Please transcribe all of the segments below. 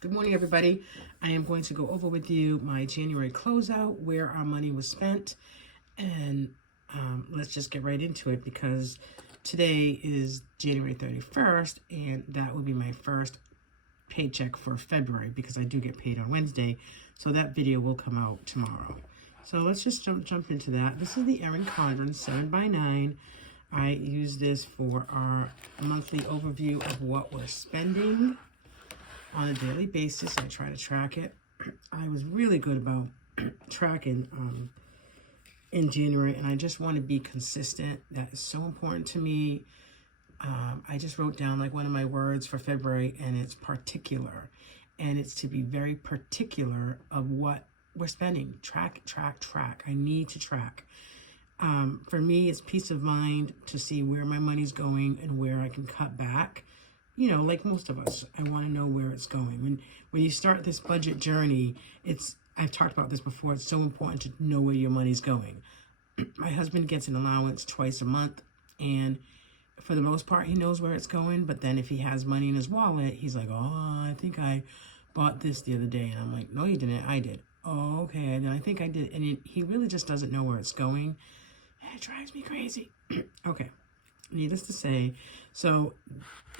Good morning, everybody. I am going to go over with you my January closeout, where our money was spent, and let's just get right into it because today is January 31st, and that will be my first paycheck for February because I do get paid on Wednesday, so that video will come out tomorrow. So let's just jump into that. This is the Erin Condren 7x9. I use this for our monthly overview of what we're spending on a daily basis. I try to track it. I was really good about tracking in January, and I just want to be consistent. That is so important to me. I just wrote down like one of my words for February, and it's particular. And it's to be very particular of what we're spending. Track. I need to track. For me, it's peace of mind to see where my money's going and where I can cut back. You know, like most of us, I want to know where it's going. When you start this budget journey, I've talked about this before, it's so important to know where your money's going. My husband gets an allowance twice a month, and for the most part, he knows where it's going. But then if he has money in his wallet, he's like, oh, I think I bought this the other day. And I'm like, no, you didn't. I did. Oh, okay. And I think I did. And he really just doesn't know where it's going. And it drives me crazy. Okay. Needless to say, so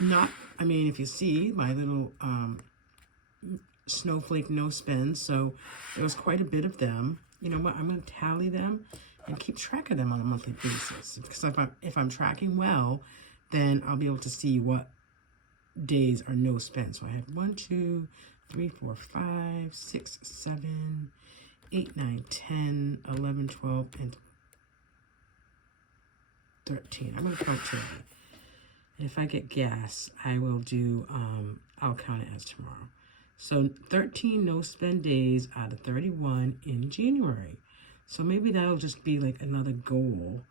if you see my little snowflake no spends, so there was quite a bit of them. You know what, I'm going to tally them and keep track of them on a monthly basis, because if I'm tracking well, then I'll be able to see what days are no spend. So I have 1, 2, 3, 4, 5, 6, 7, 8, 9, 10, 11, 12, and 13. I'm going to count today. And if I get gas, I will do, I'll count it as tomorrow. So 13 no spend days out of 31 in January. So maybe that'll just be like another goal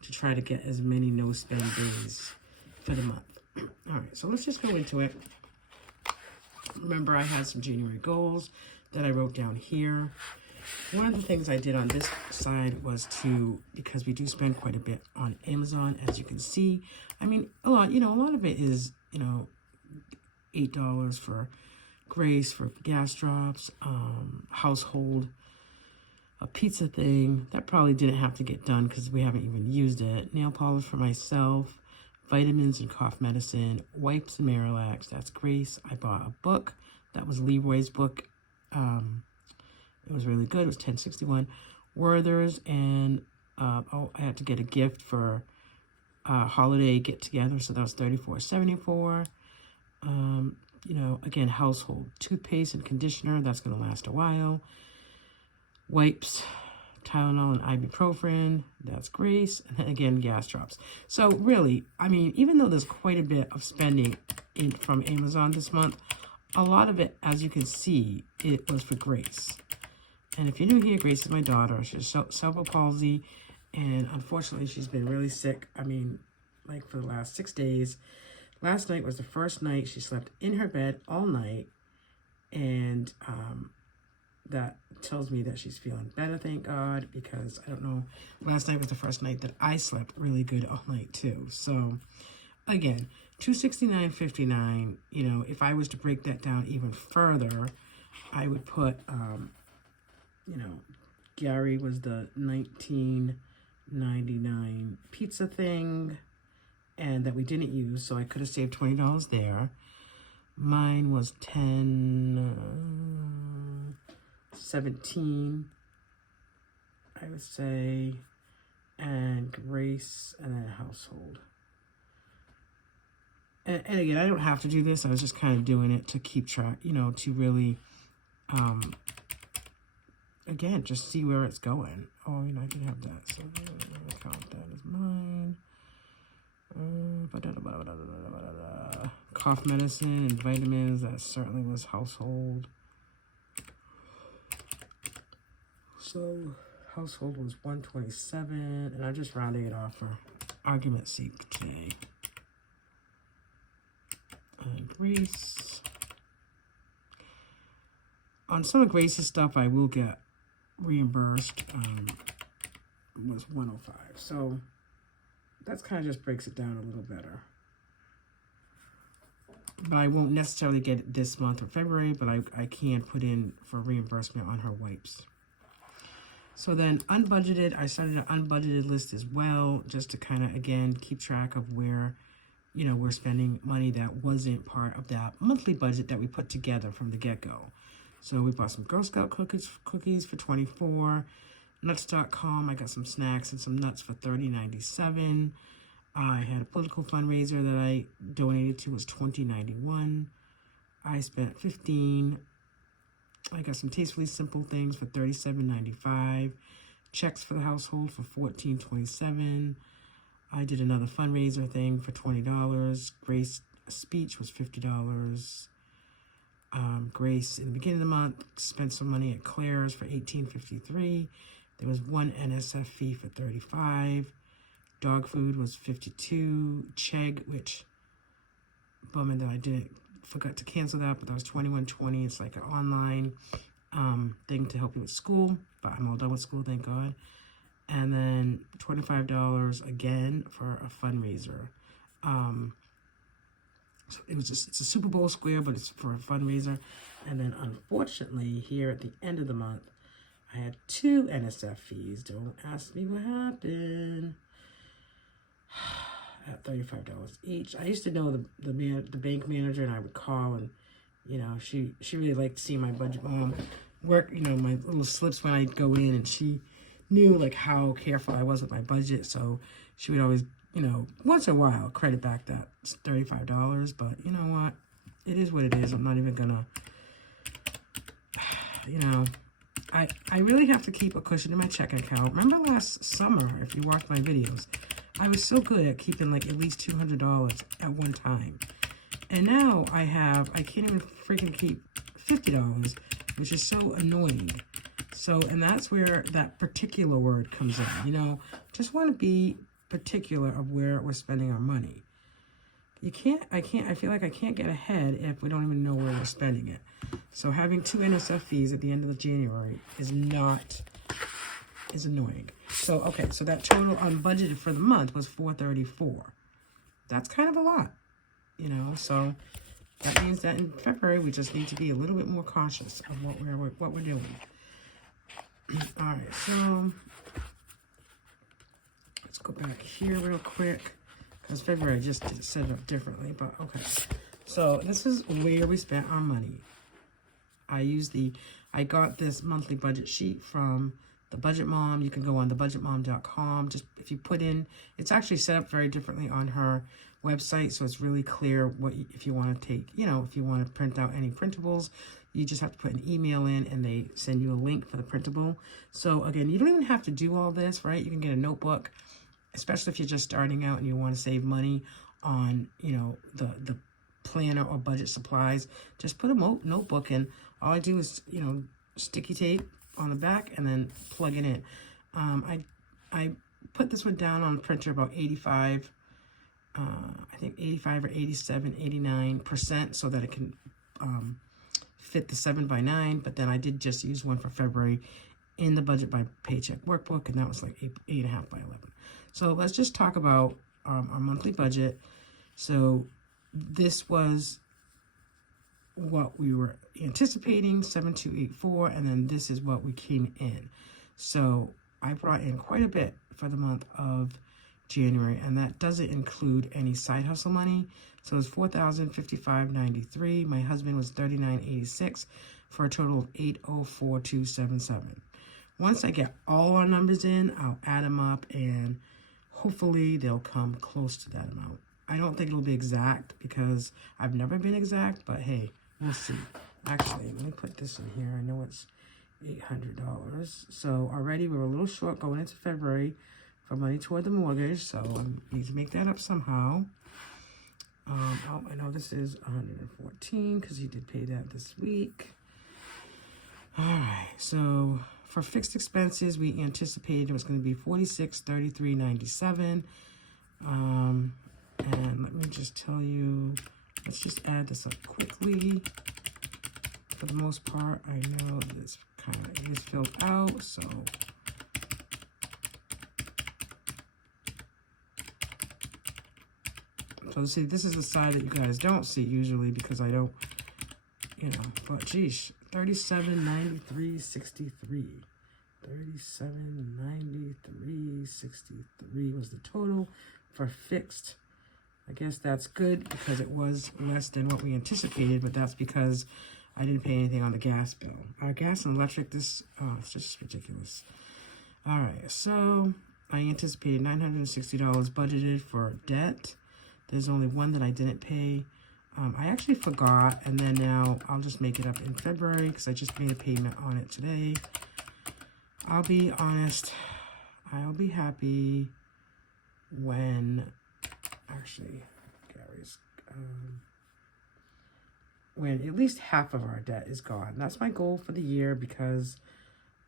to try to get as many no spend days for the month. All right, so let's just go into it. Remember, I had some January goals that I wrote down here. One of the things I did on this side was because we do spend quite a bit on Amazon, as you can see. I mean, a lot of it is, $8 for Grace, for gas drops, household, a pizza thing. That probably didn't have to get done because we haven't even used it. Nail polish for myself, vitamins and cough medicine, wipes and Marilax. That's Grace. I bought a book. That was Leroy's book. It was really good. It was $10.61. Werther's, and I had to get a gift for holiday get together, so that was $34.74. Again, household toothpaste and conditioner. That's going to last a while. Wipes, Tylenol and ibuprofen. That's Grace. And then again, gas drops. So really, I mean, even though there's quite a bit of spending from Amazon this month, a lot of it, as you can see, it was for Grace. And if you're new here, Grace is my daughter. She has cerebral palsy, and unfortunately, she's been really sick. I mean, like for the last 6 days. Last night was the first night she slept in her bed all night, and that tells me that she's feeling better, thank God, because I don't know, last night was the first night that I slept really good all night too. So again, $269.59. If I was to break that down even further, I would put Gary was the $19.99 pizza thing, and that we didn't use, so I could have saved $20 there. Mine was $10.17, I would say, and Grace, and then household. And again, I don't have to do this. I was just kind of doing it to keep track, to really, again, just see where it's going. Oh, I can have that. So I'm going to count that as mine. Cough medicine and vitamins, that certainly was household. So household was $127, and I'm just rounding it off for argument's sake today. And Grace. On some of Grace's stuff, I will get reimbursed. Was $105. So that's kind of just breaks it down a little better. but I won't necessarily get it this month or February, but I can put in for reimbursement on her wipes. So then unbudgeted, I started an unbudgeted list as well, just to kind of, again, keep track of where, you know, we're spending money that wasn't part of that monthly budget that we put together from the get-go. So we bought some Girl Scout cookies for $24. Nuts.com, I got some snacks and some nuts for $30.97. I had a political fundraiser that I donated to, was $20.91. I spent $15. I got some Tastefully Simple things for $37.95. Checks for the household for $14.27. I did another fundraiser thing for $20. Grace speech was $50. Grace, in the beginning of the month, spent some money at Claire's for $18.53. There was one NSF fee for $35. Dog food was $52. Chegg, which, bumming that I forgot to cancel that, but that was $21.20. It's like an online thing to help you with school, but I'm all done with school, thank God. And then $25 again for a fundraiser. So it's a Super Bowl square, but it's for a fundraiser. And then unfortunately, here at the end of the month, I had 2 NSF fees. Don't ask me what happened. At $35 each. I used to know the bank manager, and I would call, and you know, she really liked to see my budget mom work, you know, my little slips when I'd go in, and she knew like how careful I was with my budget, so she would always, you know, once in a while credit back that $35. But you know what, it is what it is. I'm not even gonna, you know, I really have to keep a cushion in my checking account. Remember last summer, if you watched my videos, I was so good at keeping like at least $200 at one time. And now I can't even freaking keep $50, which is so annoying. So, and that's where that particular word comes in, you know, just want to be particular of where we're spending our money. I feel like I can't get ahead if we don't even know where we're spending it. So having 2 NSF fees at the end of January is annoying. So, okay, so that total unbudgeted for the month was $434. That's kind of a lot, you know, so that means that in February, we just need to be a little bit more cautious of what we're doing. All right, so let's go back here real quick, because February just set it up differently, but okay. So this is where we spent our money. I got this monthly budget sheet from the Budget Mom. You can go on thebudgetmom.com. Just if you put in, it's actually set up very differently on her website, so it's really clear if you want to take, you know, if you want to print out any printables, you just have to put an email in and they send you a link for the printable. So again, you don't even have to do all this, right? You can get a notebook, especially if you're just starting out and you want to save money on, you know, the planner or budget supplies. Just put a notebook in. All I do is, you know, sticky tape on the back and then plug it in. I put this one down on the printer about 85, I think 85 or 87, 89%, so that it can fit the 7x9. But then I did just use one for February in the Budget by Paycheck workbook, and that was like 8.5 by 11. So let's just talk about our monthly budget. So this was what we were anticipating, 7284, and then this is what we came in. So I brought in quite a bit for the month of January, and that doesn't include any side hustle money. So it's $4,055.93. My husband was $39.86 for a total of $804,277. Once I get all our numbers in, I'll add them up, and hopefully they'll come close to that amount. I don't think it'll be exact because I've never been exact, but hey, we'll see. Actually, let me put this in here. I know it's $800. So already we're a little short going into February for money toward the mortgage, so I need to make that up somehow. I know this is $114 because he did pay that this week. All right, so for fixed expenses, we anticipated it was going to be $4633.97. And let me just tell you, let's just add this up quickly. For the most part, I know this kind of is filled out, so I'm So see, this is the side that you guys don't see usually because I don't, you know, but geez, 37.93.63. 37.93.63 was the total for fixed. I guess that's good because it was less than what we anticipated, but that's because I didn't pay anything on the gas bill. Our gas and electric, it's just ridiculous. All right, so I anticipated $960 budgeted for debt. There's only one that I didn't pay. I actually forgot, and then now I'll just make it up in February because I just made a payment on it today. I'll be honest, I'll be happy when, actually, Gary's, when at least half of our debt is gone. That's my goal for the year because,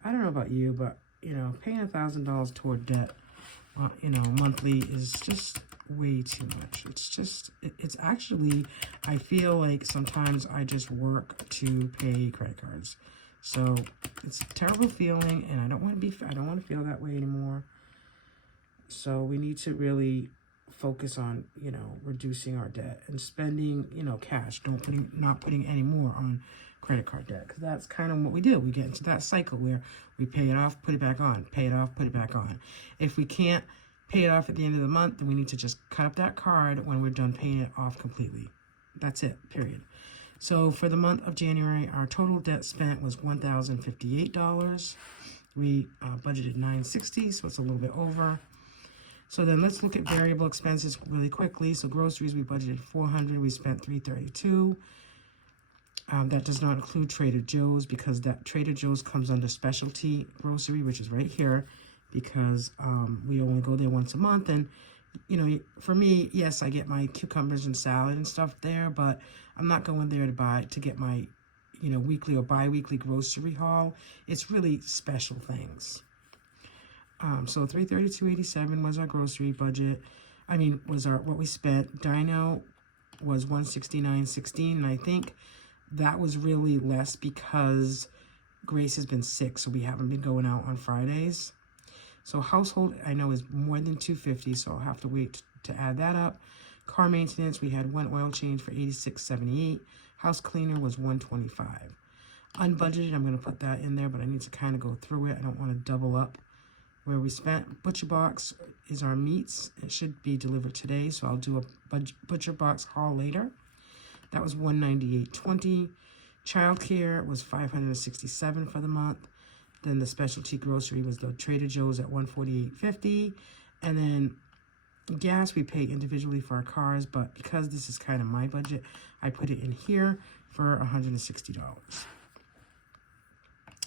I don't know about you, but, you know, paying $1,000 toward debt, you know, monthly is just way too much. It's just, it's actually, I feel like sometimes I just work to pay credit cards. So it's a terrible feeling, and I don't want to feel that way anymore. So we need to really focus on, you know, reducing our debt and spending, you know, cash. Not putting any more on credit card debt, because that's kind of what we do. We get into that cycle where we pay it off, put it back on, pay it off, put it back on. If we can't pay it off at the end of the month, then we need to just cut up that card when we're done paying it off completely. That's it, period. So for the month of January, our total debt spent was $1,058. We budgeted $960, so it's a little bit over. So then let's look at variable expenses really quickly. So groceries, we budgeted $400, we spent $332. That does not include Trader Joe's because that Trader Joe's comes under specialty grocery, which is right here, because we only go there once a month. And, you know, for me, yes, I get my cucumbers and salad and stuff there, but I'm not going there to get my, you know, weekly or bi-weekly grocery haul. It's really special things. So $332.87 was our grocery budget. Was what we spent. Dino was $169.16, and I think that was really less because Grace has been sick, so we haven't been going out on Fridays. So household, I know, is more than $250, so I'll have to wait to add that up. Car maintenance, we had one oil change for $86.78. House cleaner was $125. Unbudgeted, I'm going to put that in there, but I need to kind of go through it. I don't want to double up where we spent. Butcher Box is our meats. It should be delivered today, so I'll do a Butcher Box haul later. That was $198.20. Childcare was $567 for the month. Then the specialty grocery was the Trader Joe's at $148.50. And then gas we pay individually for our cars, but because this is kind of my budget, I put it in here for $160.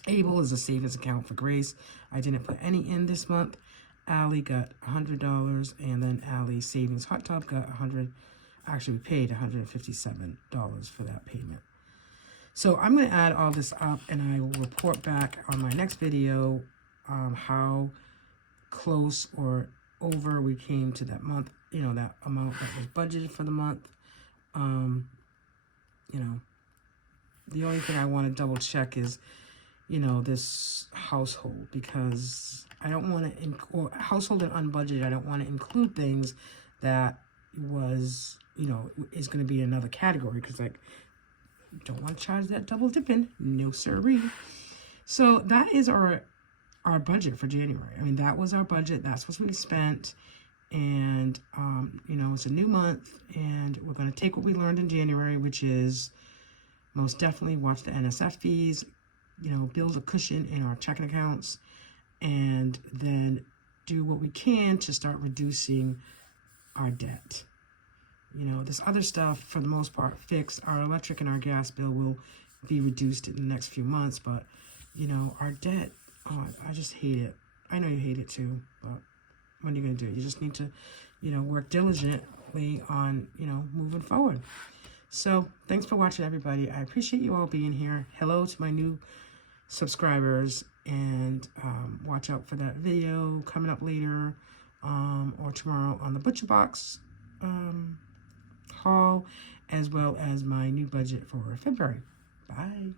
Able is a savings account for Grace. I didn't put any in this month. Allie got $100, and then Allie Savings Hot Tub got $100. Actually, we paid $157 for that payment. So I'm going to add all this up, and I will report back on my next video how close or over we came to that month, you know, that amount that was budgeted for the month. You know, the only thing I want to double check is, you know, this household, because I don't want to, or household and unbudgeted, I don't want to include things that was, you know, is going to be another category, because like, don't want to charge that double dipping. No sirree. So that is our budget for January. I mean, that was our budget. That's what we spent. And, you know, it's a new month, and we're going to take what we learned in January, which is most definitely watch the NSF fees, you know, build a cushion in our checking accounts, and then do what we can to start reducing our debt. You know, this other stuff, for the most part, fixed. Our electric and our gas bill will be reduced in the next few months, but, you know, our debt, oh, I just hate it. I know you hate it too, but what are you going to do? You just need to, you know, work diligently on, you know, moving forward. So, thanks for watching, everybody. I appreciate you all being here. Hello to my new subscribers, and watch out for that video coming up later or tomorrow on the Butcher Box haul, as well as my new budget for February. Bye.